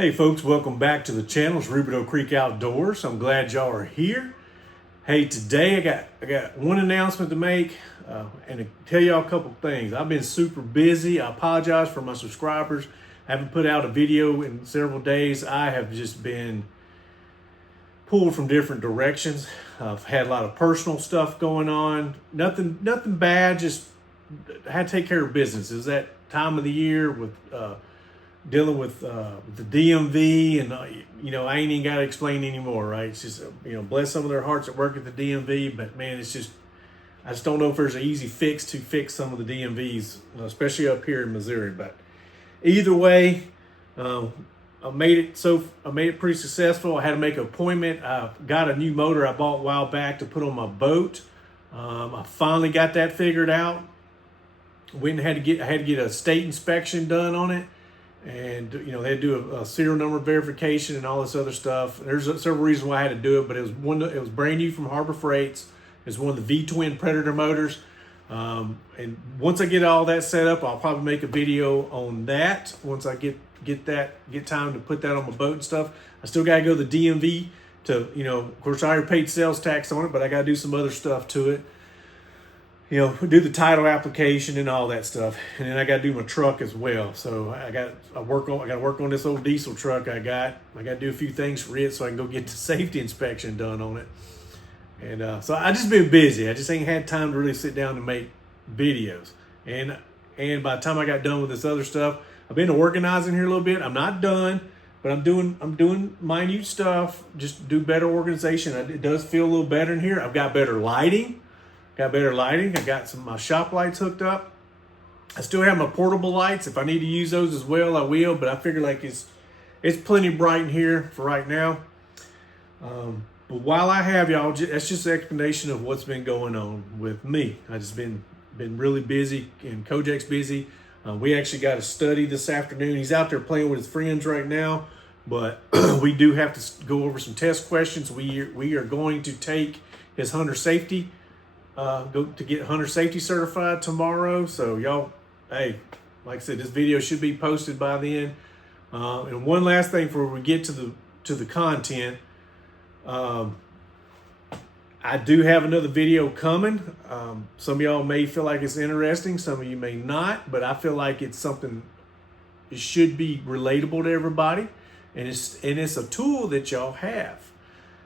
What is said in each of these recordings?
Hey folks, welcome back to the channel. It's Rubidoux Creek Outdoors. I'm glad y'all are here. Hey, today I got one announcement to make and to tell y'all a couple things. I've been super busy. I apologize for my subscribers. I haven't put out a video in several days. I have just been pulled from different directions. I've had a lot of personal stuff going on. Nothing bad, just I had to take care of business. It was that time of the year with dealing with the DMV, and I ain't even got to explain anymore, right? It's just bless some of their hearts that work at the DMV, but man, I just don't know if there's an easy fix to fix some of the DMVs, especially up here in Missouri. But either way, I made it pretty successful. I had to make an appointment. I got a new motor I bought a while back to put on my boat. I finally got that figured out. I had to get a state inspection done on it. And they had to do a serial number verification and all this other stuff. There's several reasons why I had to do it, but it was brand new from Harbor Freights. It's one of the V-twin Predator motors. And once I get all that set up, I'll probably make a video on that. Once I get time to put that on my boat and stuff. I still gotta go to the DMV to, of course I already paid sales tax on it, but I gotta do some other stuff to it. Do the title application and all that stuff. And then I got to do my truck as well. So I got to work on this old diesel truck I got to do a few things for it so I can go get the safety inspection done on it. And so I just been busy. I just ain't had time to really sit down and make videos. And by the time I got done with this other stuff, I've been organizing here a little bit. I'm not done, but I'm doing minute stuff, just to do better organization. It does feel a little better in here. I've got better lighting. I got my shop lights hooked up. I still have my portable lights. If I need to use those as well, I will. But I figure like it's plenty bright in here for right now. But while I have y'all, that's just an explanation of what's been going on with me. I just been really busy, and Kojak's busy. We actually got a study this afternoon. He's out there playing with his friends right now. But we do have to go over some test questions. We are going to take his hunter safety. Go to get hunter safety certified tomorrow. So y'all, hey, like I said, this video should be posted by then. And one last thing before we get to the content, I do have another video coming. Some of y'all may feel like it's interesting, some of you may not, but I feel like it's something, it should be relatable to everybody, and it's a tool that y'all have.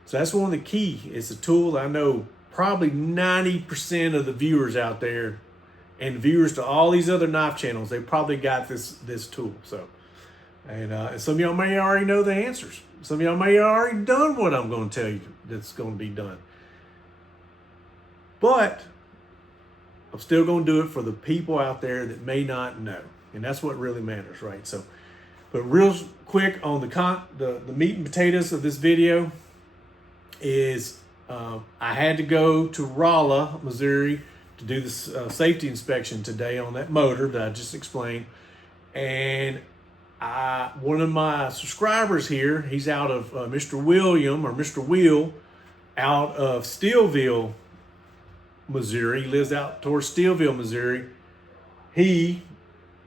So that's one of the key. It's a tool I know probably 90% of the viewers out there and viewers to all these other knife channels, they probably got this tool. So, and some of y'all may already know the answers. Some of y'all may have already done what I'm going to tell you that's going to be done. But I'm still going to do it for the people out there that may not know. And that's what really matters, right? So, but real quick on the meat and potatoes of this video is, I had to go to Rolla, Missouri to do this safety inspection today on that motor that I just explained. And one of my subscribers here, he's out of Mr. William, or Mr. Will, out of Steelville, Missouri. He lives out towards Steelville, Missouri. He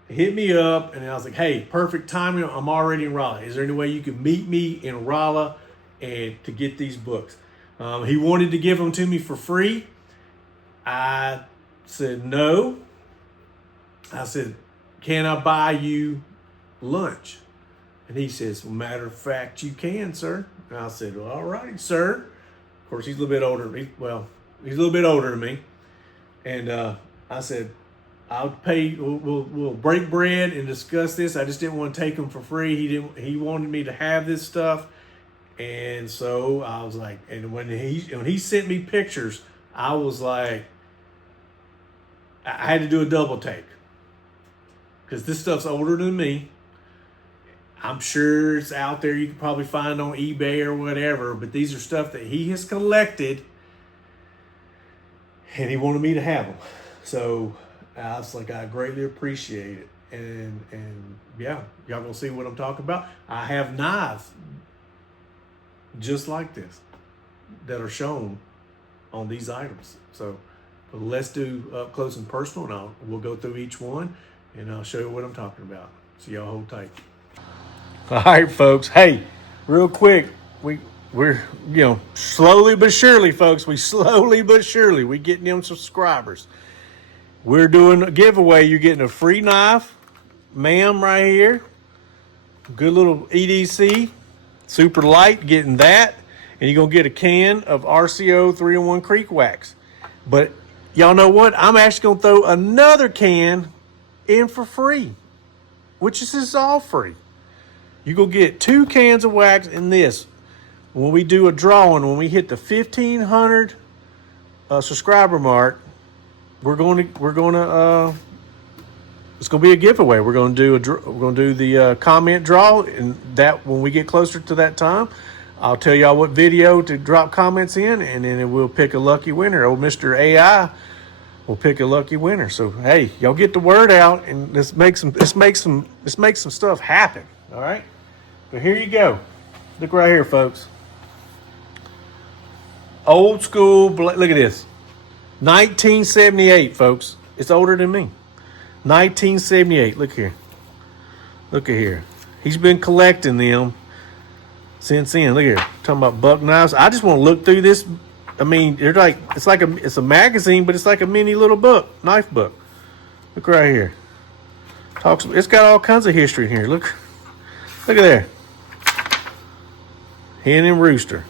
hit me up and I was like, hey, perfect timing. I'm already in Rolla. Is there any way you can meet me in Rolla and to get these books? He wanted to give them to me for free. I said no. I said, can I buy you lunch? And he says, well, matter of fact, you can, sir. And I said, well, all right, sir. Of course, he's a little bit older. He's a little bit older than me. And I said, I'll pay. We'll break bread and discuss this. I just didn't want to take them for free. He wanted me to have this stuff. And so I was like, and when he sent me pictures, I was like, I had to do a double take, because this stuff's older than me. I'm sure it's out there. You can probably find on eBay or whatever, but these are stuff that he has collected, and he wanted me to have them. So I was like, I greatly appreciate it. And yeah, y'all gonna see what I'm talking about. I have knives just like this that are shown on these items. So let's do up close and personal, and we'll go through each one and I'll show you what I'm talking about. So y'all hold tight. All right, folks. Hey, real quick, we're slowly but surely, folks. Slowly but surely we getting them subscribers. We're doing a giveaway. You're getting a free knife, ma'am, right here. Good little EDC, super light. Getting that, and you're gonna get a can of RCO 3-in-1 Creek Wax. But y'all know what? I'm actually gonna throw another can in for free, which is all free. You go get 2 cans of wax in this. When we do a drawing, when we hit the 1,500 subscriber mark, it's gonna be a giveaway. We're gonna do the comment draw, and that when we get closer to that time, I'll tell y'all what video to drop comments in, and then we'll pick a lucky winner. Old Mr. AI will pick a lucky winner. So hey, y'all get the word out, and let's make some stuff happen. All right. But here you go. Look right here, folks. Old school. Look at this. 1978, folks. It's older than me. 1978. Look here. Look at here. He's been collecting them since then. Look here. Talking about buck knives. I just want to look through this. I mean, it's a magazine, but it's like a mini little book, knife book. Look right here. It's got all kinds of history in here. Look at there. Hen and Rooster.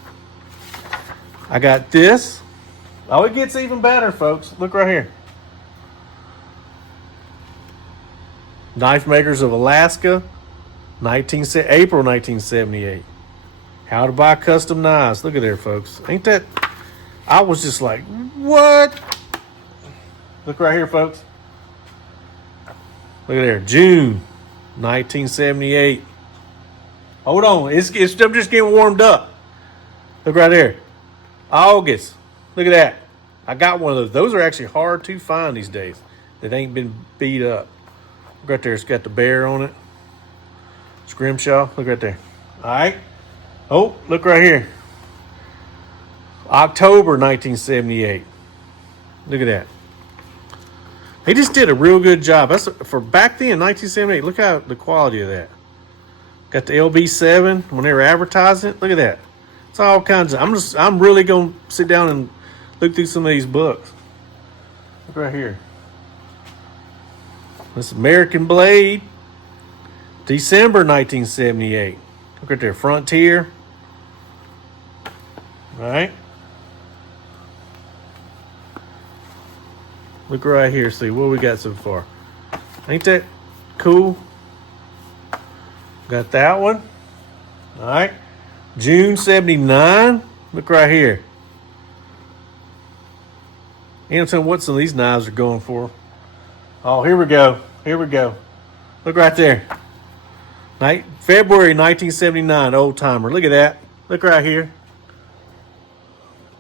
I got this. Oh, it gets even better, folks. Look right here. Knife Makers of Alaska, April 1978. How to buy custom knives. Look at there, folks. Ain't that? I was just like, what? Look right here, folks. Look at there. June 1978. Hold on. I'm just getting warmed up. Look right there. August. Look at that. I got one of those. Those are actually hard to find these days that ain't been beat up. Look right there. It's got the bear on it. Scrimshaw. Look right there. All right. Oh, look right here. October 1978. Look at that. They just did a real good job. That's for back then, 1978. Look how the quality of that. Got the LB7 when they were advertising it. Look at that. It's all kinds of. I'm really gonna sit down and look through some of these books. Look right here. This American Blade, December 1978. Look right there, Frontier. All right. Look right here. See what we got so far. Ain't that cool? Got that one. All right. June 79. Look right here. You know what some of these knives are going for. Oh, here we go. Here we go. Look right there. February 1979, old timer. Look at that. Look right here.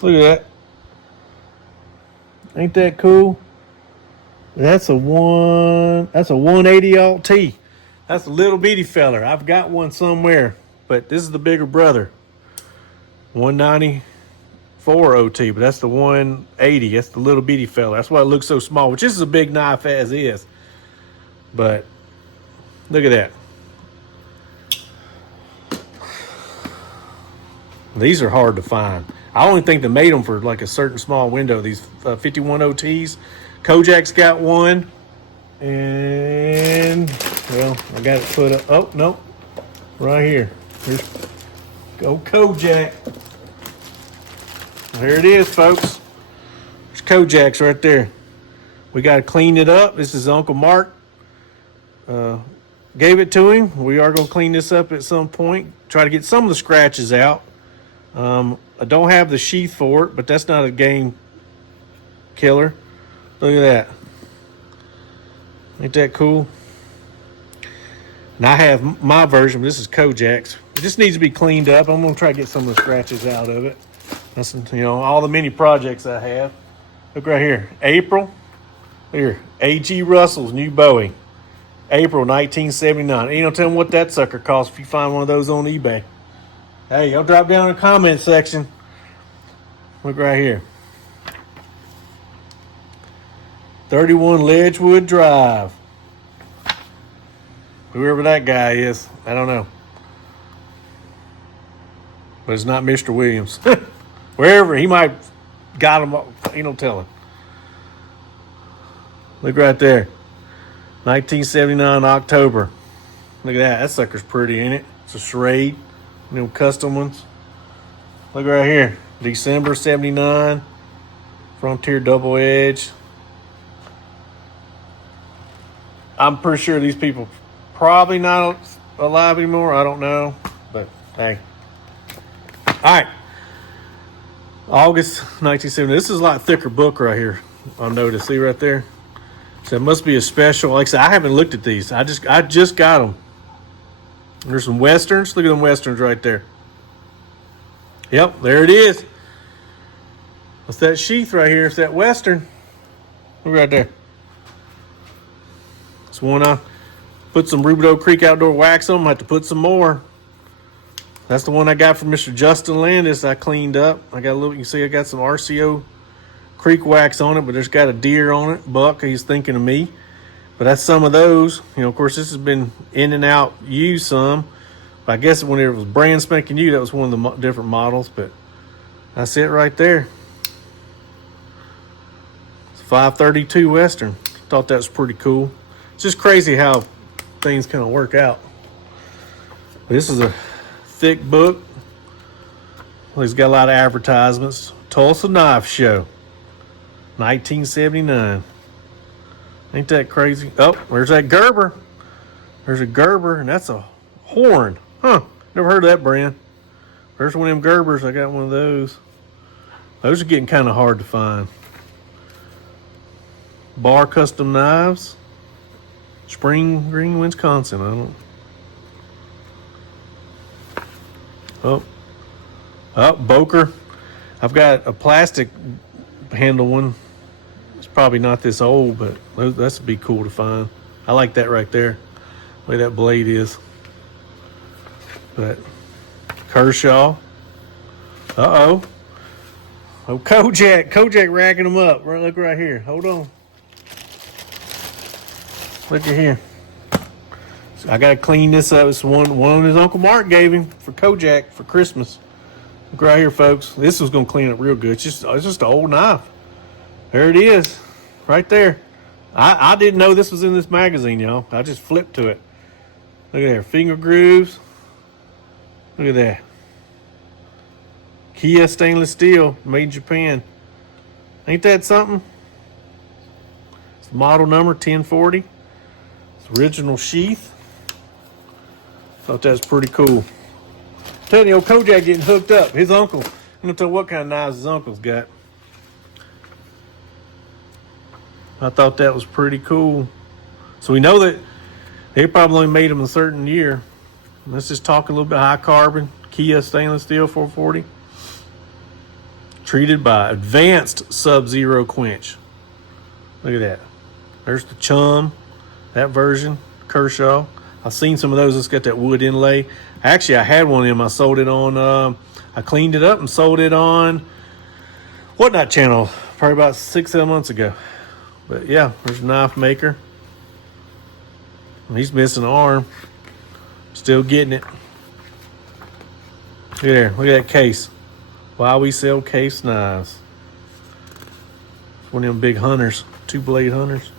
Look at that. Ain't that cool? That's a 180 alt T. That's a little bitty feller. I've got one somewhere, but this is the bigger brother. 194 OT, but that's the 180. That's the little bitty fella. That's why it looks so small, which is a big knife as is. But look at that. These are hard to find. I only think they made them for like a certain small window. These 51 OTs. Kojak's got one. And, well, I got it put up. Oh, no. Right here. Here's go Kojak. There it is, folks. There's Kojak's right there. We got to clean it up. This is Uncle Mark. Gave it to him. We are going to clean this up at some point. Try to get some of the scratches out. I don't have the sheath for it, but that's not a game killer. Look at that. Ain't that cool? And I have my version, but this is Kojak's. It just needs to be cleaned up. I'm going to try to get some of the scratches out of it. That's, all the mini projects I have. Look right here. April. Here. A.G. Russell's new Bowie. April 1979. Tell me what that sucker costs if you find one of those on eBay. Hey, y'all drop down in the comment section. Look right here. 31 Ledgewood Drive. Whoever that guy is, I don't know. but it's not Mr. Williams. Wherever he might got him, ain't no telling. Look right there, 1979 October. Look at that. That sucker's pretty, ain't it? It's a Schrade, custom ones. Look right here, December 79, Frontier Double Edge. I'm pretty sure these people probably not alive anymore. I don't know, but hey. All right. August 1970. This is a lot thicker book right here. I'll notice. See right there? So it must be a special. Like I said, I haven't looked at these. I just got them. There's some Westerns. Look at them Westerns right there. Yep, there it is. What's that sheath right here? It's that Western. Look right there. It's one I put some Rubidoux Creek Outdoor wax on. I have to put some more. That's the one I got from Mr. Justin Landis. I cleaned up. I got a little, you can see I got some RCO Creek wax on it, but there's got a deer on it. Buck, he's thinking of me. But that's some of those. Of course, this has been in and out used some. But I guess when it was brand spanking new, that was one of the different models. But that's it right there. It's 532 Western. Thought that was pretty cool. It's just crazy how things kind of work out. This is a thick book. Well, he's got a lot of advertisements. Tulsa Knife Show, 1979. Ain't that crazy? Oh, there's that Gerber. There's a Gerber, and that's a horn. Huh, never heard of that brand. There's one of them Gerbers. I got one of those. Those are getting kind of hard to find. Bar Custom Knives. Spring Green, Wisconsin. I don't. Oh, Boker. I've got a plastic handle one. It's probably not this old, but that's be cool to find. I like that right there. The way that blade is. But Kershaw. Oh, Kojak racking them up. Look right here. Hold on. Look at here. So I gotta clean this up. It's one his Uncle Mark gave him for Kojak for Christmas. Look right here, folks. This was gonna clean up real good. It's just an old knife. There it is, right there. I didn't know this was in this magazine, y'all. I just flipped to it. Look at there, finger grooves. Look at that. Kia stainless steel, made in Japan. Ain't that something? It's model number 1040. It's original sheath. Thought that was pretty cool. Tell you, old Kojak getting hooked up. His uncle. I'm gonna tell you what kind of knives his uncle's got. I thought that was pretty cool. So we know that they probably only made them a certain year. Let's just talk a little bit high carbon. Kia stainless steel 440. Treated by advanced sub-zero quench. Look at that. There's the Chum, that version, Kershaw. I've seen some of those. It's got that wood inlay. Actually, I had one of them. I sold it on, I cleaned it up and sold it on Whatnot Channel probably about 6-7 months ago. But yeah, there's a knife maker. He's missing an arm. Still getting it. Look there. Look at that case. Why we sell case knives. It's one of them big hunters. 2-blade hunters.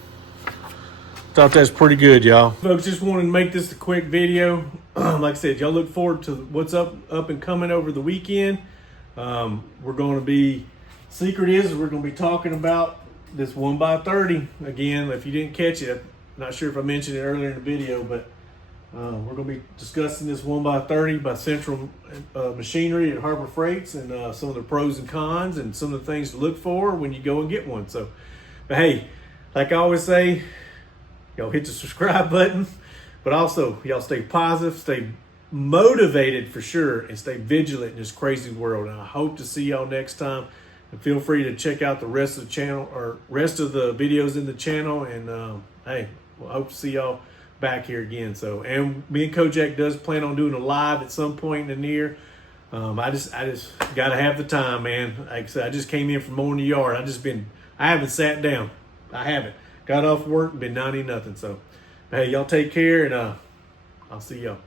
Thought that's pretty good, y'all. Folks, just wanted to make this a quick video. Like I said, y'all look forward to what's up and coming over the weekend. We're going to be, secret is we're going to be talking about this 1x30. Again, if you didn't catch it, I'm not sure if I mentioned it earlier in the video, but we're going to be discussing this 1x30 by Central Machinery at Harbor Freights, and some of the pros and cons and some of the things to look for when you go and get one. So, but hey, like I always say, y'all hit the subscribe button, but also y'all stay positive, stay motivated for sure, and stay vigilant in this crazy world. And I hope to see y'all next time. And feel free to check out the rest of the channel or rest of the videos in the channel. And hey, well, I hope to see y'all back here again. So, and me and Kojak does plan on doing a live at some point in the near. I just gotta have the time, man. Like I said, I just came in from mowing the yard. I haven't sat down. I haven't. Got off work, been 90 nothing. So, hey, y'all take care, and I'll see y'all.